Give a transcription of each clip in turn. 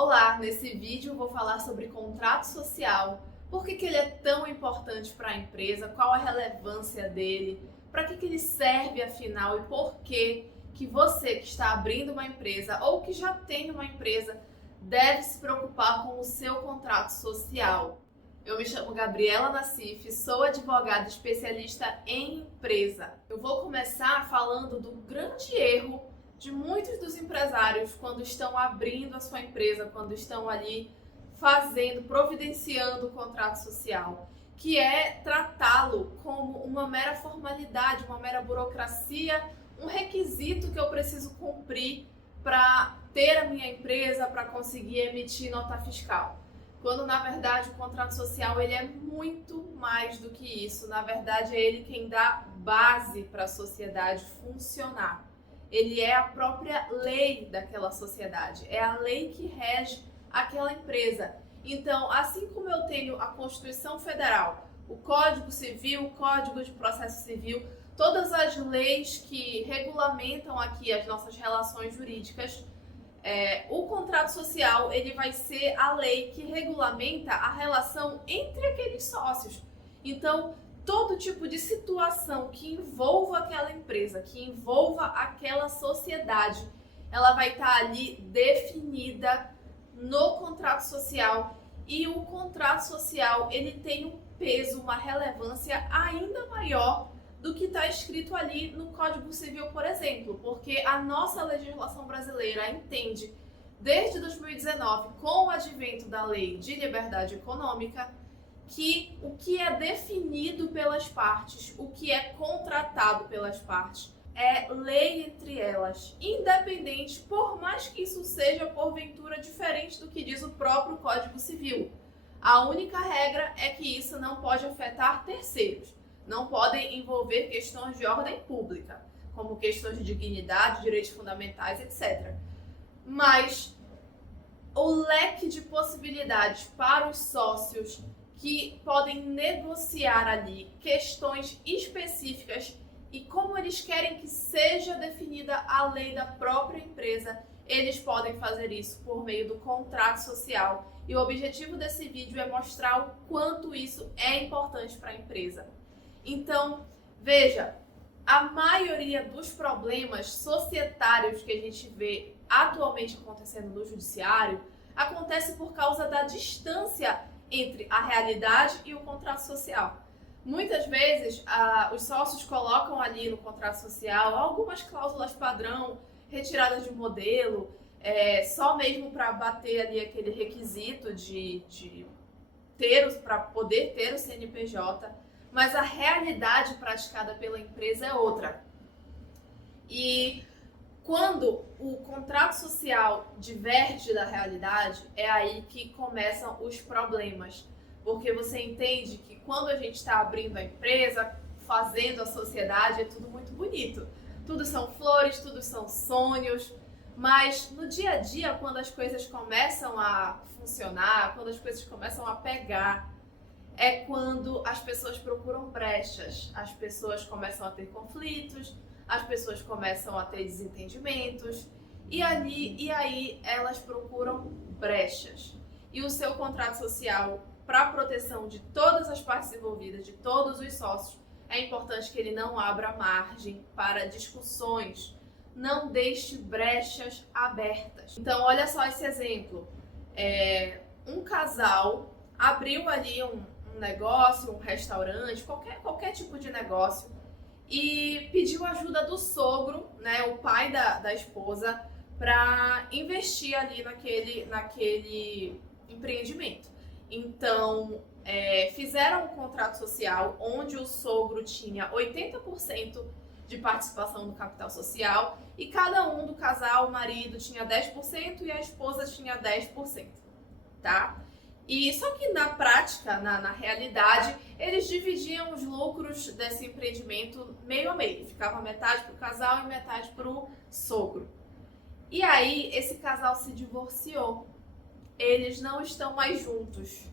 Olá, nesse vídeo eu vou falar sobre contrato social, por que ele é tão importante para a empresa, qual a relevância dele, para que ele serve afinal e por que você que está abrindo uma empresa ou que já tem uma empresa deve se preocupar com o seu contrato social. Eu me chamo Gabriela Nassif, sou advogada especialista em empresa. Eu vou começar falando do grande erro de muitos dos empresários quando estão abrindo a sua empresa, quando estão ali providenciando o contrato social, que é tratá-lo como uma mera formalidade, uma mera burocracia, um requisito que eu preciso cumprir para ter a minha empresa, para conseguir emitir nota fiscal. Quando na verdade o contrato social ele é muito mais do que isso. Na verdade é ele quem dá base para a sociedade funcionar. Ele é a própria lei daquela sociedade, é a lei que rege aquela empresa. Então, assim como eu tenho a Constituição Federal, o Código Civil, o Código de Processo Civil, todas as leis que regulamentam aqui as nossas relações jurídicas, o contrato social ele vai ser a lei que regulamenta a relação entre aqueles sócios. Então, todo tipo de situação que envolva aquela empresa, que envolva aquela sociedade, ela vai estar ali definida no contrato social. E o contrato social ele tem um peso, uma relevância ainda maior do que está escrito ali no Código Civil, por exemplo, porque a nossa legislação brasileira entende, desde 2019, com o advento da Lei de Liberdade Econômica, que o que é definido pelas partes, o que é contratado pelas partes, é lei entre elas, independente, por mais que isso seja porventura diferente do que diz o próprio Código Civil. A única regra é que isso não pode afetar terceiros, não podem envolver questões de ordem pública, como questões de dignidade, direitos fundamentais, etc. Mas o leque de possibilidades para os sócios que podem negociar ali questões específicas e como eles querem que seja definida a lei da própria empresa, eles podem fazer isso por meio do contrato social. E o objetivo desse vídeo é mostrar o quanto isso é importante para a empresa. Então, veja, a maioria dos problemas societários que a gente vê atualmente acontecendo no judiciário acontece por causa da distância entre a realidade e o contrato social. Muitas vezes, os sócios colocam ali no contrato social algumas cláusulas padrão, retiradas de modelo, só mesmo para bater ali aquele requisito para poder ter o CNPJ, mas a realidade praticada pela empresa é outra. E quando o contrato social diverge da realidade, é aí que começam os problemas. Porque você entende que quando a gente está abrindo a empresa, fazendo a sociedade, é tudo muito bonito. Tudo são flores, tudo são sonhos. Mas no dia a dia, quando as coisas começam a funcionar, quando as coisas começam a pegar, é quando as pessoas procuram brechas. As pessoas começam a ter conflitos, as pessoas começam a ter desentendimentos e aí elas procuram brechas. E o seu contrato social, para a proteção de todas as partes envolvidas, de todos os sócios, é importante que ele não abra margem para discussões, não deixe brechas abertas. Então, olha só esse exemplo. Um casal abriu ali um negócio, um restaurante, qualquer tipo de negócio, e pediu ajuda do sogro, né, o pai da esposa, para investir ali naquele empreendimento. Então, fizeram um contrato social onde o sogro tinha 80% de participação no capital social e cada um do casal, o marido tinha 10% e a esposa tinha 10%, tá? E só que na prática, na realidade, eles dividiam os lucros desse empreendimento meio a meio. Ficava metade para o casal e metade para o sogro. E aí, esse casal se divorciou. Eles não estão mais juntos,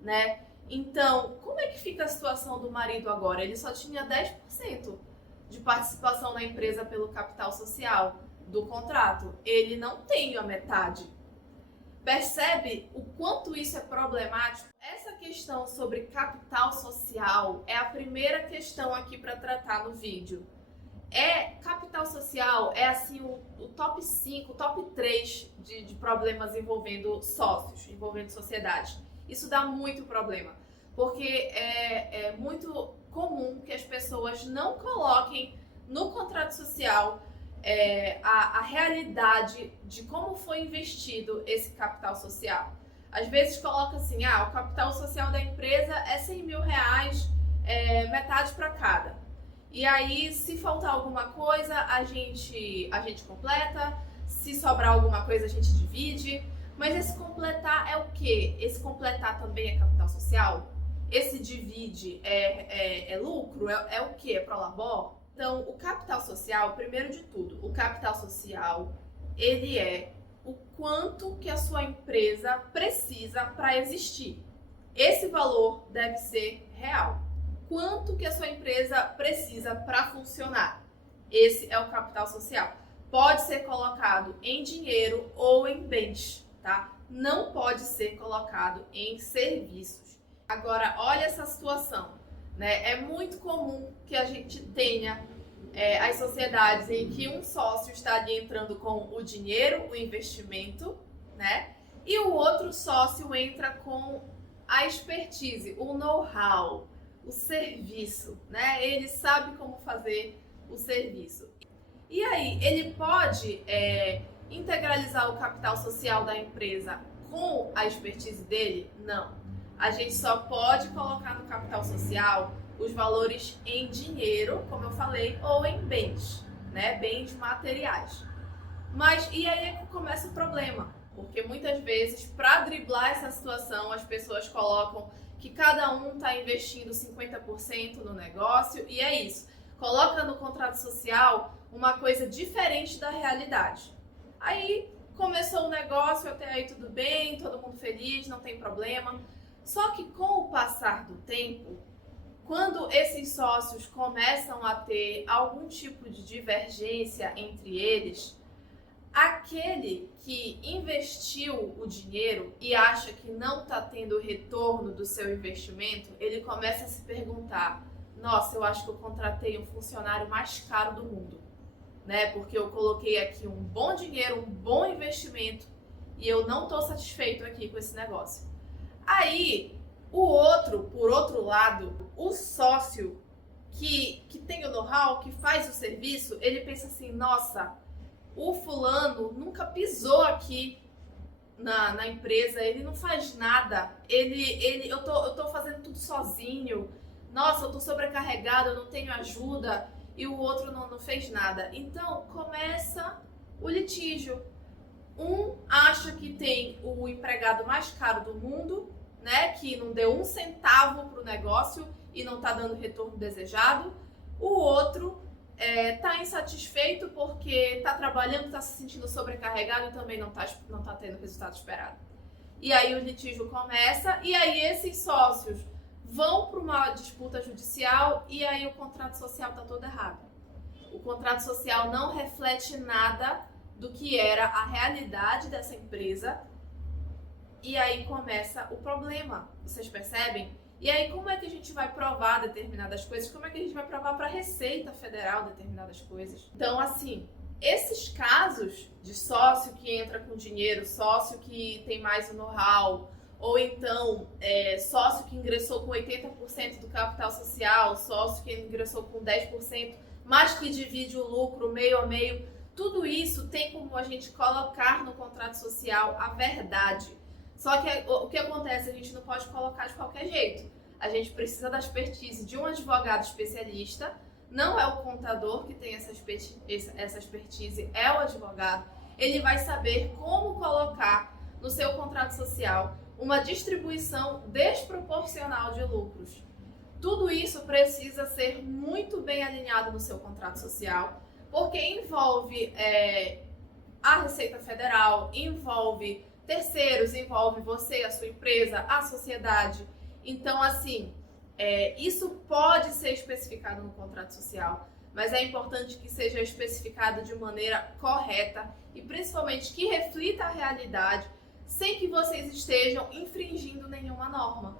né? Então, como é que fica a situação do marido agora? Ele só tinha 10% de participação na empresa pelo capital social do contrato. Ele não tem a metade. Percebe o quanto isso é problemático? Essa questão sobre capital social é a primeira questão aqui para tratar no vídeo. Capital social é assim o top 5, o top 3 de problemas envolvendo sócios, envolvendo sociedade. Isso dá muito problema, porque é muito comum que as pessoas não coloquem no contrato social a realidade de como foi investido esse capital social. Às vezes coloca assim, o capital social da empresa é 100 mil reais, metade para cada. E aí, se faltar alguma coisa, a gente completa, se sobrar alguma coisa, a gente divide. Mas esse completar é o quê? Esse completar também é capital social? Esse divide é lucro? É o quê? É prolabor? Então, o capital social, primeiro de tudo, o capital social, ele é o quanto que a sua empresa precisa para existir. Esse valor deve ser real. Quanto que a sua empresa precisa para funcionar? Esse é o capital social. Pode ser colocado em dinheiro ou em bens, tá? Não pode ser colocado em serviços. Agora, olha essa situação, né? É muito comum que a gente tenha as sociedades em que um sócio está ali entrando com o dinheiro, o investimento, né? E o outro sócio entra com a expertise, o know-how, o serviço, né? Ele sabe como fazer o serviço. E aí, ele pode integralizar o capital social da empresa com a expertise dele? Não. A gente só pode colocar no capital social os valores em dinheiro, como eu falei, ou em bens, né? Bens materiais. Mas e aí é que começa o problema, porque muitas vezes, para driblar essa situação, as pessoas colocam que cada um está investindo 50% no negócio e é isso. Coloca no contrato social uma coisa diferente da realidade. Aí começou o negócio, até aí tudo bem, todo mundo feliz, não tem problema. Só que com o passar do tempo, quando esses sócios começam a ter algum tipo de divergência entre eles, aquele que investiu o dinheiro e acha que não está tendo retorno do seu investimento, ele começa a se perguntar: nossa, eu acho que eu contratei um funcionário mais caro do mundo, né? Porque eu coloquei aqui um bom dinheiro, um bom investimento e eu não estou satisfeito aqui com esse negócio. Aí, por outro lado, o sócio que tem o know-how, que faz o serviço, ele pensa assim: nossa, o fulano nunca pisou aqui na empresa, ele não faz nada, eu tô fazendo tudo sozinho, nossa, eu tô sobrecarregado, eu não tenho ajuda, e o outro não fez nada. Então começa o litígio. Um acha que tem o empregado mais caro do mundo, né, que não deu um centavo pro negócio e não tá dando o retorno desejado. O outro tá insatisfeito porque tá trabalhando, tá se sentindo sobrecarregado e também não tá tendo o resultado esperado. E aí o litígio começa e aí esses sócios vão para uma disputa judicial e aí o contrato social tá todo errado. O contrato social não reflete nada do que era a realidade dessa empresa e aí começa o problema, vocês percebem? E aí, como é que a gente vai provar determinadas coisas? Como é que a gente vai provar para a Receita Federal determinadas coisas? Então, assim, esses casos de sócio que entra com dinheiro, sócio que tem mais o know-how, ou então sócio que ingressou com 80% do capital social, sócio que ingressou com 10%, mas que divide o lucro meio a meio, tudo isso tem como a gente colocar no contrato social a verdade. Só que o que acontece? A gente não pode colocar de qualquer jeito. A gente precisa da expertise de um advogado especialista. Não é o contador que tem essa expertise, é o advogado. Ele vai saber como colocar no seu contrato social uma distribuição desproporcional de lucros. Tudo isso precisa ser muito bem alinhado no seu contrato social, porque envolve a Receita Federal, envolve terceiros, envolve você, a sua empresa, a sociedade. Então, assim, isso pode ser especificado no contrato social, mas é importante que seja especificado de maneira correta e principalmente que reflita a realidade, sem que vocês estejam infringindo nenhuma norma.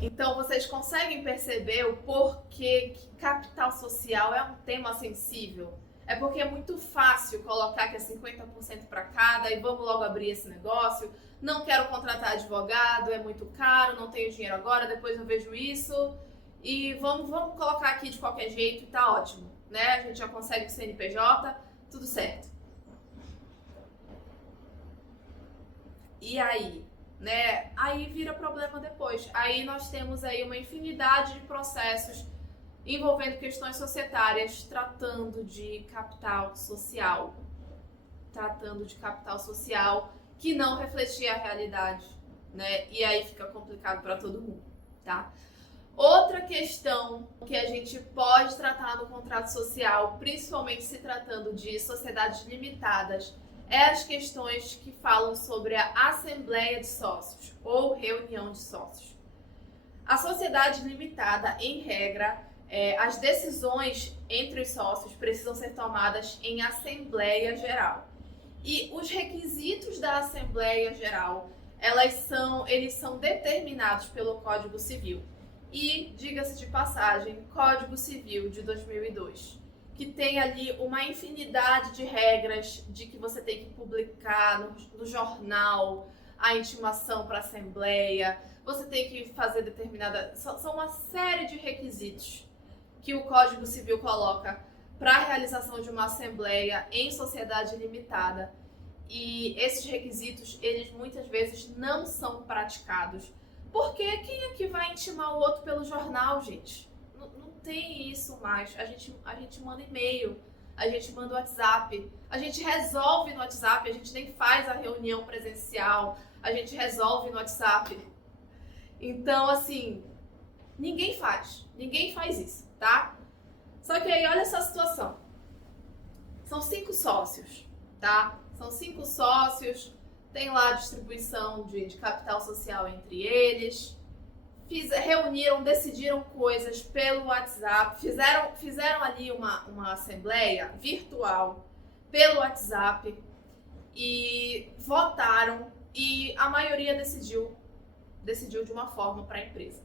Então vocês conseguem perceber o porquê que capital social é um tema sensível? É porque é muito fácil colocar que é 50% para cada e vamos logo abrir esse negócio. Não quero contratar advogado, é muito caro, não tenho dinheiro agora, depois eu vejo isso. E vamos colocar aqui de qualquer jeito e tá ótimo, né? A gente já consegue o CNPJ, tudo certo. E aí, né? Aí vira problema depois. Aí nós temos aí uma infinidade de processos envolvendo questões societárias, tratando de capital social. Que não refletia a realidade, né? E aí fica complicado para todo mundo, tá? Outra questão que a gente pode tratar no contrato social, principalmente se tratando de sociedades limitadas, é as questões que falam sobre a assembleia de sócios ou reunião de sócios. A sociedade limitada, em regra, as decisões entre os sócios precisam ser tomadas em assembleia geral. E os requisitos da assembleia geral, eles são determinados pelo Código Civil. E, diga-se de passagem, Código Civil de 2002, que tem ali uma infinidade de regras de que você tem que publicar no jornal a intimação para a assembleia, você tem que fazer são uma série de requisitos que o Código Civil coloca para a realização de uma assembleia em sociedade limitada. E esses requisitos, eles muitas vezes não são praticados. Porque quem é que vai intimar o outro pelo jornal, gente? Não tem isso mais. A gente manda e-mail, a gente manda WhatsApp, a gente resolve no WhatsApp, a gente nem faz a reunião presencial, a gente resolve no WhatsApp. Então, assim, ninguém faz isso, tá? Só que aí, olha essa situação. São 5 sócios, tá? São 5 sócios, tem lá a distribuição de capital social entre eles, reuniram, decidiram coisas pelo WhatsApp, fizeram ali uma assembleia virtual pelo WhatsApp e votaram e a maioria decidiu de uma forma para a empresa.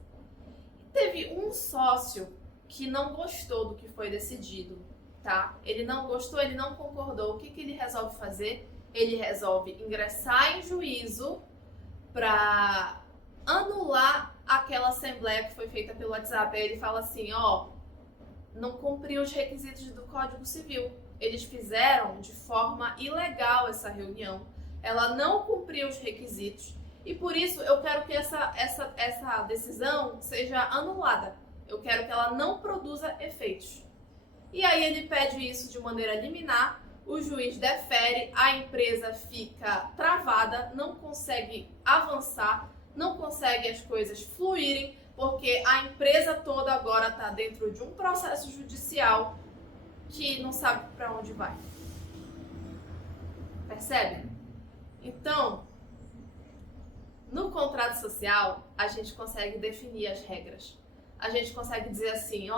Teve um sócio que não gostou do que foi decidido, tá? Ele não gostou, ele não concordou. O que ele resolve fazer? Ele resolve ingressar em juízo para anular aquela assembleia que foi feita pelo WhatsApp. Aí ele fala assim, não cumpriu os requisitos do Código Civil. Eles fizeram de forma ilegal essa reunião. Ela não cumpriu os requisitos e por isso eu quero que essa decisão seja anulada. Eu quero que ela não produza efeitos. E aí ele pede isso de maneira liminar, o juiz defere, a empresa fica travada, não consegue avançar, não consegue as coisas fluírem, porque a empresa toda agora está dentro de um processo judicial que não sabe para onde vai. Percebe? Então, no contrato social, a gente consegue definir as regras. A gente consegue dizer assim,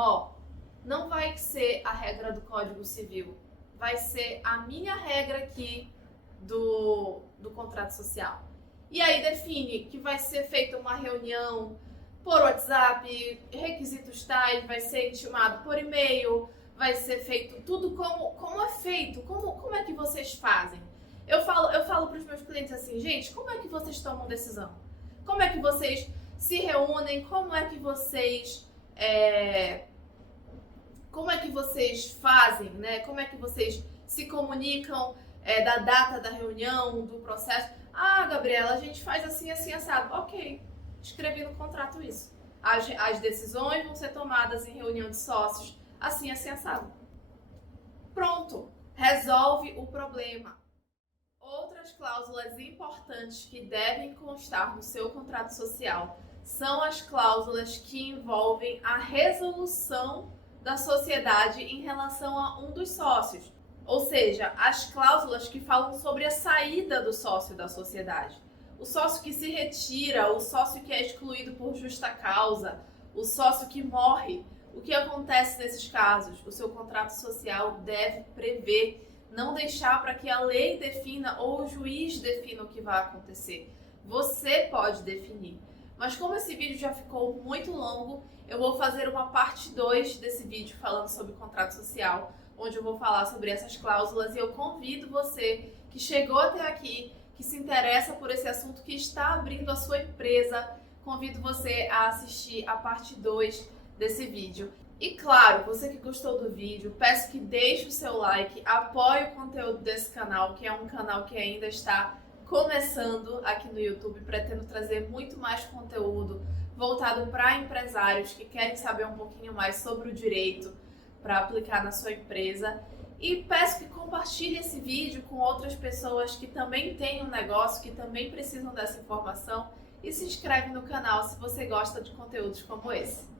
não vai ser a regra do Código Civil, vai ser a minha regra aqui do contrato social. E aí define que vai ser feita uma reunião por WhatsApp, requisitos tais, vai ser intimado por e-mail, vai ser feito tudo como é feito, como é que vocês fazem. Eu falo para os meus clientes assim, gente, como é que vocês tomam decisão? Como é que vocês se reúnem? Como é que vocês fazem, né? Como é que vocês se comunicam da data da reunião, do processo? Ah, Gabriela, a gente faz assim, assim, assado. Ok, escrevi no contrato isso. As decisões vão ser tomadas em reunião de sócios, assim, assim, assado. Pronto, resolve o problema. Outras cláusulas importantes que devem constar no seu contrato social são as cláusulas que envolvem a resolução da sociedade em relação a um dos sócios. Ou seja, as cláusulas que falam sobre a saída do sócio da sociedade. O sócio que se retira, o sócio que é excluído por justa causa, o sócio que morre. O que acontece nesses casos? O seu contrato social deve prever não deixar para que a lei defina ou o juiz defina o que vai acontecer. Você pode definir. Mas como esse vídeo já ficou muito longo, eu vou fazer uma parte 2 desse vídeo falando sobre contrato social, onde eu vou falar sobre essas cláusulas, e eu convido você que chegou até aqui, que se interessa por esse assunto, que está abrindo a sua empresa, convido você a assistir a parte 2 desse vídeo. E claro, você que gostou do vídeo, peço que deixe o seu like, apoie o conteúdo desse canal, que é um canal que ainda está começando aqui no YouTube, pretendo trazer muito mais conteúdo voltado para empresários que querem saber um pouquinho mais sobre o direito para aplicar na sua empresa. E peço que compartilhe esse vídeo com outras pessoas que também têm um negócio, que também precisam dessa informação, e se inscreve no canal se você gosta de conteúdos como esse.